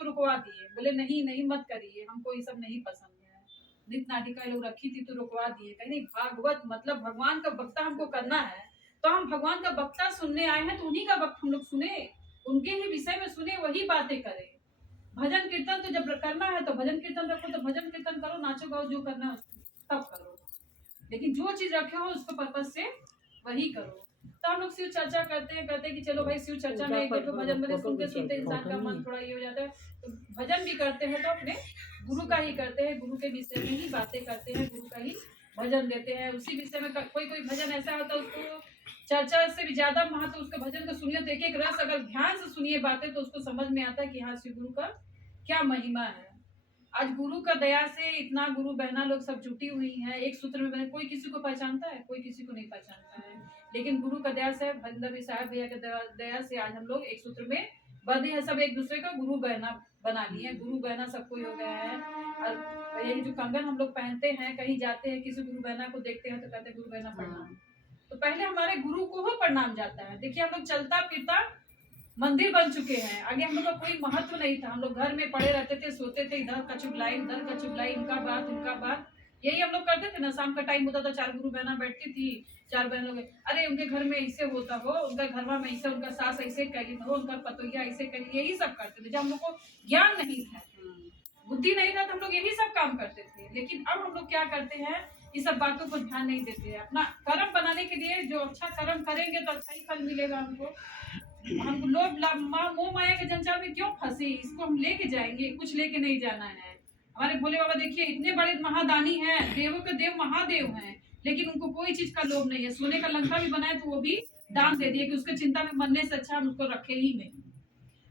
उसको रुकवा दिए, बोले नहीं नहीं मत करिए, हमको ये सब नहीं पसंद है। नृत्य नाटिका लोग रखी थी तो रुकवा दिए, कहीं नहीं भागवत मतलब भगवान का वक्ता हमको करना है, तो हम भगवान का वक्ता सुनने आए हैं तो उन्हीं का वक्त हम लोग सुने, उनके ही विषय में सुने, वही बातें करें। भजन कीर्तन तो जब करना है तो भजन कीर्तन रखो, तो भजन कीर्तन करो, नाचो गाओ, जो करना है तब करो, लेकिन जो चीज रखे हो उसको पर्पज से वही करो। तो हम लोग शिव चर्चा करते हैं कि चलो भाई शिव चर्चा में एक तो भजन भजन सुनते सुनते इंसान का मन थोड़ा ये हो जाता है, तो भजन भी करते हैं तो अपने गुरु का ही करते हैं, गुरु के विषय में ही बातें करते हैं, गुरु का ही भजन देते हैं, उसी विषय में कोई कोई भजन ऐसा होता है उसको चर्चा से भी ज्यादा महत्व उसके भजन को सुनिए तो एक एक रस अगर ध्यान से सुनिए बातें तो उसको समझ में आता है कि हाँ शिव गुरु का क्या महिमा है। आज गुरु का दया से इतना गुरु बहना लोग सब जुटी हुई हैं, एक सूत्र में बने, कोई किसी को पहचानता है, कोई किसी को नहीं पहचानता है, लेकिन गुरु का दया से बंदर साहब भैया के दया से आज हम लोग एक सूत्र में बंधे हैं, सब एक दूसरे का गुरु बहना बना लिए, गुरु बहना सब कोई हो गया है। और यही जो कंगन हम लोग पहनते हैं, कहीं जाते हैं किसी गुरु बहना को देखते हैं तो कहते हैं गुरु बहना प्रणाम, तो पहले हमारे गुरु को ही प्रणाम जाता है। देखिए हम लोग चलता फिरता मंदिर बन चुके हैं, आगे हम लोग का कोई महत्व नहीं था, हम लोग घर में पड़े रहते थे, सोते थे, इधर का चुगलाई उधर का चुगलाई, इनका बात उनका बात, यही हम लोग करते थे ना। शाम का टाइम होता था, चार गुरु बहना बैठती थी, चार बहन लोग, अरे उनके घर में ऐसे होता हो, उनका घरवा में ऐसे, उनका सास ऐसे करी हो, उनका पतोहिया ऐसे करी, यही सब करते थे। जब हम लोग को ज्ञान नहीं था, बुद्धि नहीं था, तो हम लोग यही सब काम करते थे। लेकिन अब हम लोग क्या करते हैं, ये सब बातों को ध्यान नहीं देते हैं। अपना कर्म बनाने के लिए जो अच्छा कर्म करेंगे तो अच्छा ही फल मिलेगा हमको। हम लोग मोह माया के जंजाल में क्यों फंसे, इसको हम लेके जाएंगे, कुछ लेके नहीं जाना है। हमारे भोले बाबा देखिए इतने बड़े महादानी हैं, देवों के देव महादेव हैं, लेकिन उनको कोई चीज का लोभ नहीं है। सोने का लंका भी बनाए तो वो भी दान दे दिए कि उसके चिंता में मरने से अच्छा हम उसको रखे ही नहीं।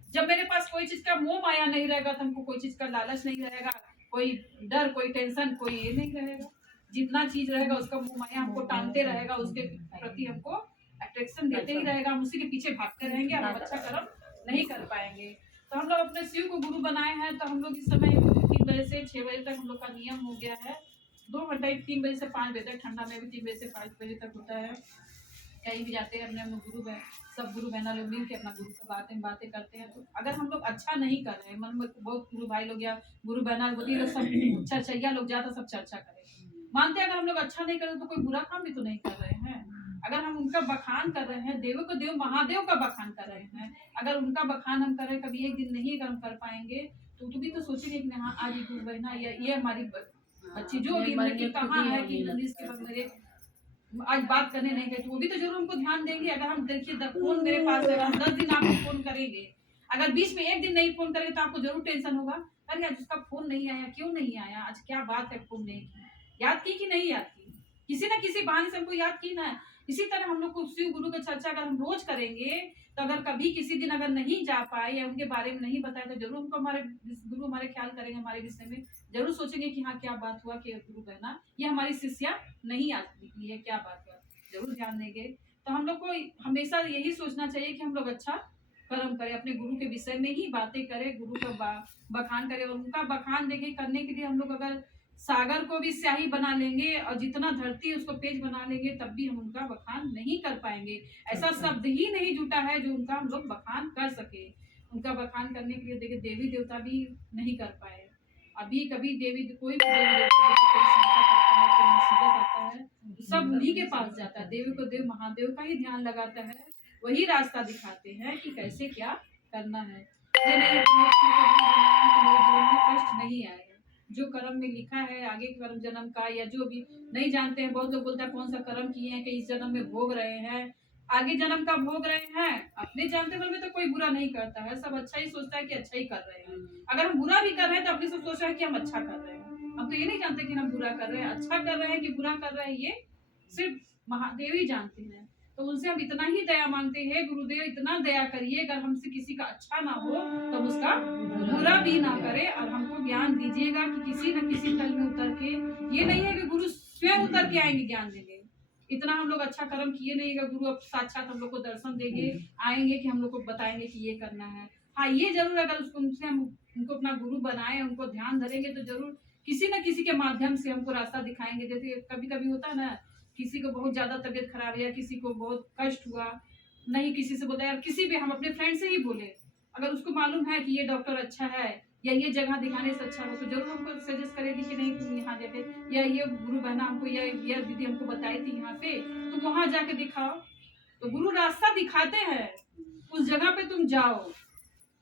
जब मेरे पास कोई चीज का मोह माया नहीं रहेगा तो हमको कोई चीज का लालच नहीं रहेगा, कोई डर, कोई टेंशन, कोई ये नहीं रहेगा। जितना चीज रहेगा उसका मोह माया हमको टानते रहेगा, उसके प्रति हमको अट्रैक्शन देते ही रहेगा, हम उसी के पीछे भागते रहेंगे, हम अच्छा कर्म नहीं कर पाएंगे। तो हम लोग अपने शिव को गुरु बनाए हैं, तो हम लोग इस समय 3 बजे से 6 बजे तक हम लोग का नियम हो गया है, 2 घंटा 3 बजे से 5 बजे तक, ठंडा में भी 3 बजे से 5 बजे तक होता है। कहीं भी जाते हैं अपने हम गुरु सब गुरु बहना लोग मिल के अपना गुरु से बातें करते हैं। तो अगर हम लोग अच्छा नहीं कर रहे हैं, मन में बहुत गुरु भाई लोग या गुरु बहना बोलती है सब चर्चैया लोग जाता सब चर्चा करें, मानते हैं अगर हम लोग अच्छा नहीं कर रहे तो कोई बुरा काम भी तो नहीं कर रहे हैं। अगर हम उनका बखान कर रहे हैं, देवों को देव महादेव का बखान कर रहे हैं, अगर उनका बखान हम कर रहे हैं, कभी एक दिन नहीं अगर हम कर पाएंगे तो भी तो सोचेंगे कि हाँ आज गुरु बहना ये हमारी बच्ची जो भी कहाँ है कि इसके बाद मेरे आज बात करने नहीं गए, तो वो भी तो जरूर हमको ध्यान देंगे। अगर हम देखिए फोन मेरे पास है, हम 10 दिन आपको फोन करेंगे, अगर बीच में एक दिन नहीं फोन करेंगे तो आपको जरूर टेंशन होगा, अरे आज उसका फोन नहीं आया, क्यों नहीं आया, आज क्या बात है, फोन नहीं की, याद की कि नहीं याद की, किसी न किसी बहाने से हमको याद की ना। इसी तरह हम लोग को शिव गुरु की चर्चा अगर हम रोज करेंगे तो अगर कभी किसी दिन अगर नहीं जा पाए या उनके बारे में नहीं बताए तो जरूर हमको हमारे गुरु हमारे ख्याल करेंगे, हमारे विषय में जरूर सोचेंगे कि हाँ क्या बात हुआ कि गुरु बहना ये हमारी शिष्या नहीं आज निकली है, क्या बात हुआ, जरूर ध्यान देंगे। तो हम लोग को हमेशा यही सोचना चाहिए कि हम लोग अच्छा कर्म करें, अपने गुरु के विषय में ही बातें करें, गुरु का बखान करें। और उनका बखान देखे करने के लिए हम लोग अगर सागर को भी स्याही बना लेंगे और जितना धरती है उसको पेज बना लेंगे तब भी हम उनका बखान नहीं कर पाएंगे। ऐसा शब्द ही नहीं जुटा है जो उनका हम लोग बखान कर सके। उनका बखान करने के लिए देखिए देवी देवता भी नहीं कर पाए। अभी कभी देवी कोई भी देवी देवता कोई संकट आता है, कोई मुसीबत आता है, सब उन्हीं के पास जाता है, देवी को देव महादेव का ही ध्यान लगाता है, वही रास्ता दिखाते हैं कि कैसे क्या करना है। ये नहीं मेरे जीवन में कष्ट नहीं आएगा, जो कर्म में लिखा है आगे कर्म जन्म का या जो भी नहीं जानते हैं, बहुत लोग बोलते हैं कौन सा कर्म किए हैं कि इस जन्म में भोग रहे हैं, आगे जन्म का भोग रहे हैं। अपने जानते मन में तो कोई बुरा नहीं करता है, सब अच्छा ही सोचता है कि अच्छा ही कर रहे हैं। अगर हम बुरा भी कर रहे हैं तो अपने से सोच रहे हैं कि हम अच्छा कर रहे हैं, हम तो ये नहीं जानते कि हम बुरा कर रहे हैं, अच्छा कर रहे हैं कि बुरा कर रहे हैं, ये सिर्फ महादेव ही जानते हैं। तो उनसे हम इतना ही दया मांगते हैं, गुरुदेव इतना दया करिए अगर हमसे किसी का अच्छा ना हो तो उसका बुरा भी ना करे, और हमको ज्ञान दीजिएगा कि किसी न किसी तल में उतर के, ये नहीं है कि गुरु स्वयं उतर के आएंगे ज्ञान देंगे, इतना हम लोग अच्छा कर्म किए नहीं है गुरु अब साक्षात हम लोग को दर्शन देंगे, आएंगे कि हम लोग को बताएंगे कि ये करना है। हाँ ये जरूर अगर उसको उनसे हम उनको अपना गुरु बनाए, उनको ध्यान धरेंगे तो जरूर किसी न किसी के माध्यम से हमको रास्ता दिखाएंगे। जैसे कभी कभी होता है ना, किसी को बहुत ज्यादा तबीयत खराब है या किसी को बहुत कष्ट हुआ, नहीं किसी से बोला यार, किसी भी हम अपने फ्रेंड से ही बोले अगर उसको मालूम है कि ये डॉक्टर अच्छा है या ये जगह दिखाने से अच्छा हो तो जरूर हमको सजेस्ट करेगी कि नहीं तुम यहाँ जाके, या ये गुरु बहना हमको ये दीदी हमको बताई थी यहाँ पे, तुम वहां जाके दिखाओ। तो गुरु रास्ता दिखाते हैं, उस जगह पे तुम जाओ,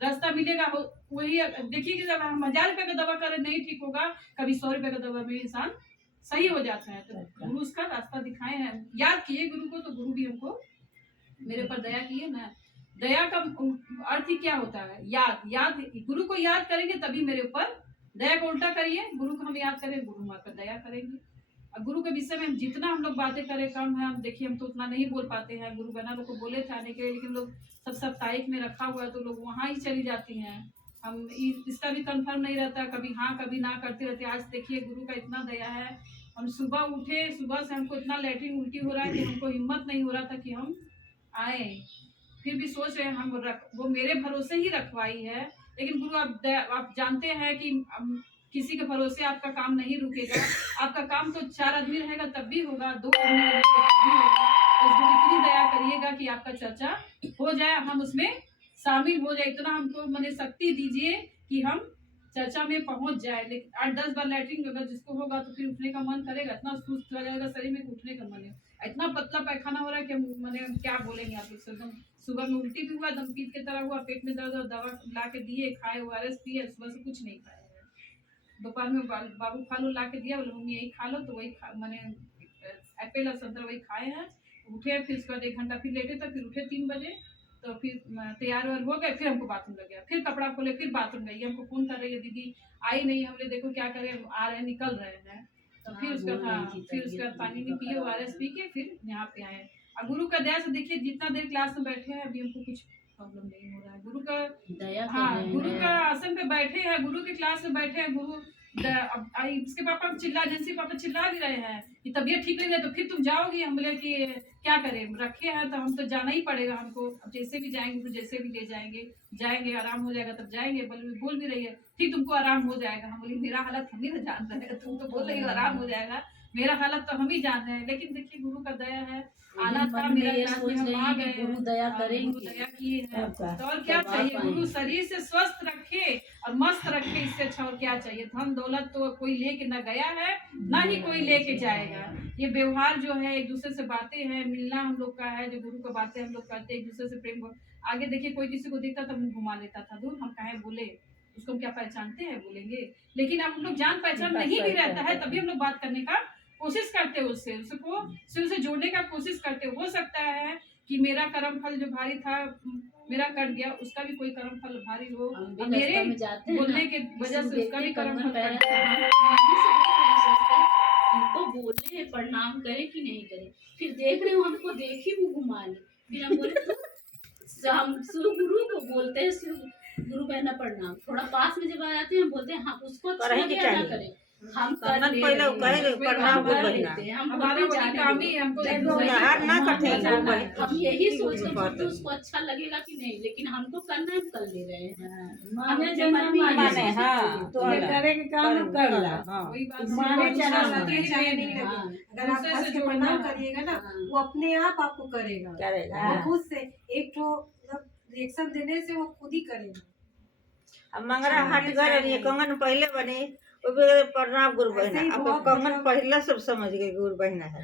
रास्ता मिलेगा। वही देखिए कि जब हम 1000 रुपए का दवा करें नहीं ठीक होगा, कभी 100 रुपए का दवा में इंसान सही हो जाता है। तो गुरु उसका रास्ता दिखाए हैं, याद किए गुरु को, तो गुरु भी हमको मेरे ऊपर दया किए ना। दया का अर्थ ही क्या होता है? याद गुरु को याद करेंगे तभी मेरे ऊपर दया को उल्टा करिए, गुरु को हम याद करें, गुरु हमारे पर दया करेंगे। और गुरु के विषय में जितना हम लोग बातें करें कम है। हम देखिए हम तो उतना नहीं बोल पाते हैं, गुरु बहना लोग को बोले थे आने के लिए, लेकिन लोग सब साप्ताहिक में रखा हुआ है तो लोग वहाँ ही चली जाती हैं। हम इसका भी कंफर्म नहीं रहता, कभी हाँ कभी ना करते रहते। आज देखिए गुरु का इतना दया है, हम सुबह उठे, सुबह से हमको इतना लैट्रिन उल्टी हो रहा है कि हमको हिम्मत नहीं हो रहा था कि हम आए, फिर भी सोच रहे हैं हम वो मेरे भरोसे ही रखवाई है। लेकिन गुरु आप जानते हैं कि किसी के भरोसे आपका काम नहीं रुकेगा। आपका काम तो 4 आदमी रहेगा तब भी होगा, 2 आदमी रहेगा तब भी होगा। बस गुरु इतनी दया करिएगा कि आपका चर्चा हो जाए, हम उसमें शामिल हो जाए। इतना हमको मैंने शक्ति दीजिए कि हम चर्चा में पहुंच जाए। लेकिन 8-10 बार लैट्रिन अगर जिसको होगा तो फिर उठने का मन करेगा, इतना सुस्त हो जाएगा शरीर में उठने का मन है। इतना पतला पैखाना हो रहा है कि मैंने क्या बोलेंगे आप लोग से। एकदम सुबह में उल्टी भी हुआ, दम पीत की तरह हुआ, पेट में दर्द, और दवा ला के दिए, खाए, ORS पिए, सुबह से कुछ नहीं खाया है। दोपहर में बाबू फल ला के दिया, बोले मम्मी यही खा लो, तो वही मैंने एप्पल और संतरा वही खाए हैं। उठे, फिर उसके बाद 1 घंटा फिर लेटे थे, फिर उठे 3 बजे, तो फिर तैयार वार हो गए, फिर हमको बाथरूम लग गया, फिर कपड़ा खोले, फिर बाथरूम गई। हमको फोन कर रही है दीदी आई नहीं, हमने देखो क्या करें, आ रहे हैं, निकल रहे हैं। तो फिर उसका फिर उसके बाद पानी भी पिए, ORS पी के फिर यहाँ पे आए। और गुरु का दया से देखिए जितना देर क्लास में बैठे हैं अभी हमको कुछ प्रॉब्लम नहीं हो रहा है। गुरु का दया, हाँ गुरु का आसन पे बैठे हैं, गुरु की क्लास में बैठे हैं। गुरु इसके पापा चिल्ला, जैसे पापा चिल्ला भी रहे हैं कि तबीयत ठीक नहीं है तो फिर तुम जाओगी। हम बोले कि क्या करें, रखे हैं तो हम तो जाना ही पड़ेगा हमको। अब जैसे भी जाएंगे तो जैसे भी ले जाएंगे, आराम हो जाएगा तब जाएंगे। बोल भी रही है ठीक तुमको आराम हो जाएगा। हम बोले मेरा हालत हम ही ना जान रहे हैं, तुम तो बोल रही हो आराम हो जाएगा, मेरा हालत तो हम ही जान रहे हैं। लेकिन देखिए गुरु का दया है, आना था मेरा क्लास में, हम आ गए, गुरु दया करेंगे, दया किए हैं। तो और क्या चाहिए? गुरु शरीर से स्वस्थ रखे और मस्त रखे, इससे अच्छा और क्या चाहिए? धन दौलत तो कोई लेके न गया है, ना ही कोई लेके जाएगा। ये व्यवहार जो है, एक दूसरे से बातें हैं, मिलना हम लोग का है, जो गुरु को बातें हम लोग करते हैं, एक दूसरे से प्रेम। आगे देखिए कोई किसी को देखता था मुंह घुमा लेता था, दूर हम कहे बोले, उसको हम क्या पहचानते हैं बोलेंगे। लेकिन अब हम लोग जान पहचान नहीं भी रहता है तभी हम लोग बात करने का कोशिश करते हो, उससे जोड़ने का कोशिश करते हो सकता है कि मेरा कर्म फल जो भारी था मेरा कट गया, उसका भी कोई कर्म फल भारी हो, मेरे बोलने के वजह से उसका भी कर्म फल कट गया। हमको बोले प्रणाम करे कि नहीं करे, फिर देख रहे हो हमको देखी मुँह घुमा ले, फिर हम बोले हम गुरु को बोलते हैं गुरु बहना प्रणाम। थोड़ा पास में जब आ जाते हैं हम बोलते हैं हाँ उसको अच्छा लगे ना करे, हम कर ले प्रणाम गुरु बहना, हमारा वही काम ही हमको ना करते हैं। हम यही सोचते हैं कि उसको अच्छा लगेगा कि नहीं, लेकिन हमको करना है, हम कर ले रहे हैं। माने तो करेंगे काम कर ला, माने चला अगर आप हंस के प्रणाम करिएगा ना वो अपने आप आपको करेगा, वो खुद से एक तो रिएक्शन देने से वो खुद ही करेगा। मंगरा हट गए, कंगन पहले बनी, प्रणाम गुरु बहना, अब कंगन पहला सब समझ गए गुरु बहना है।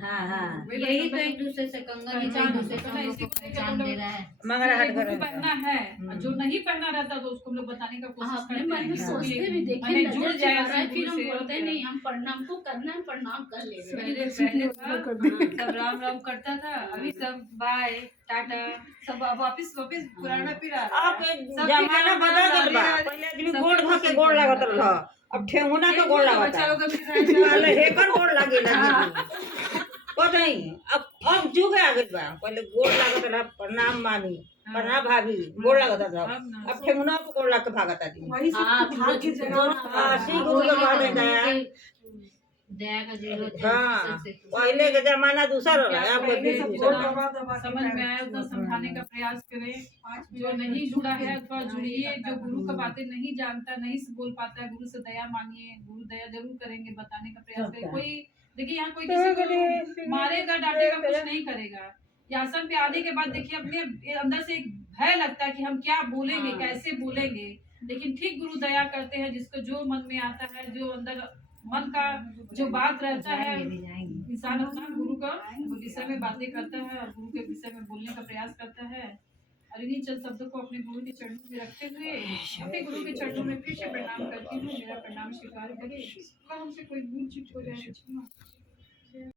यही तो एक दूसरे से कंगन पहचान दे रहा है। मंगरा हट गए पहनना है, जो नहीं पहना रहता तो उसको हम लोग बताने का कोशिश अपने मन में सोचते भी देखें जुड़ जाए, फिर हम बोलते नहीं हम प्रणाम को करना है, प्रणाम कर ले। पहले सब राम राम करता था, अभी सब बाय टाटा सब वापिस पुराना फिर अब जमाना बदल गल बा। पहले आदमी गोड़ धो के गोड़ लागत रहा, अब ठेहुना के गोड़ लागता, पहले हेकर गोड़ लागेला पता नहीं। अब जुग आ गइल बा, पहले गोड़ लागत रहा प्रणाम मामी, प्रणाम भाभी, गोड़ लागत रहा, अब ठेहुना को गोड़ लाग के भागत आदमी। वही सब भाग्य जगह सी गुरु के बात है दया का जरूरत है। हाँ, पहले का जमाना दूसरा रहा, अब समझ में आया उतना समझाने का प्रयास करें। जो नहीं जुड़ा है थोड़ा जुड़िए, जो गुरु का बातें नहीं जानता, नहीं बोल पाता है, गुरु से दया मांगिए, गुरु दया जरूर करेंगे, बताने का प्रयास करें। कोई देखिए यहाँ कोई किसी को मारेगा डांटेगा कुछ नहीं करेगा। आसन पे आने के बाद देखिए अपने अंदर से एक भय लगता है कि हम क्या बोलेंगे, हाँ। कैसे बोलेंगे। लेकिन ठीक गुरु दया करते हैं, जिसको जो मन में आता है, जो अंदर मन का जो बात रहता है, इंसान अपना गुरु का विषय में बातें करता है और गुरु के विषय में बोलने का प्रयास करता है। और इन्हीं चंद शब्दों को अपने गुरु के चरणों में रखते हुए अपने गुरु के चरणों में फिर से प्रणाम करती हूँ। मेरा प्रणाम स्वीकार करें। हमसे कोई भूल चूक हो जाए तो क्षमा